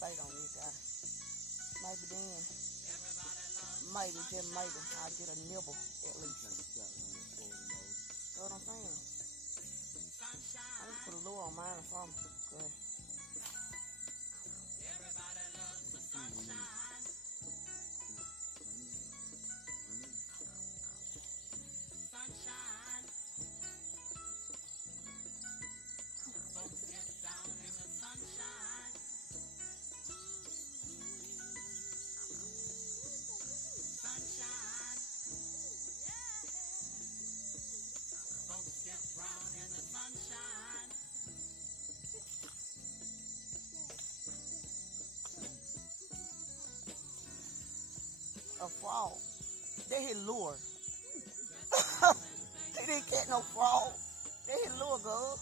bait on this guy. Maybe then, maybe, just maybe, I'll get a nibble at least. That's what I'm saying. I need to put a lure on mine or something. Good. A frog. They hit lure. He didn't catch no frog. They hit lure, girl.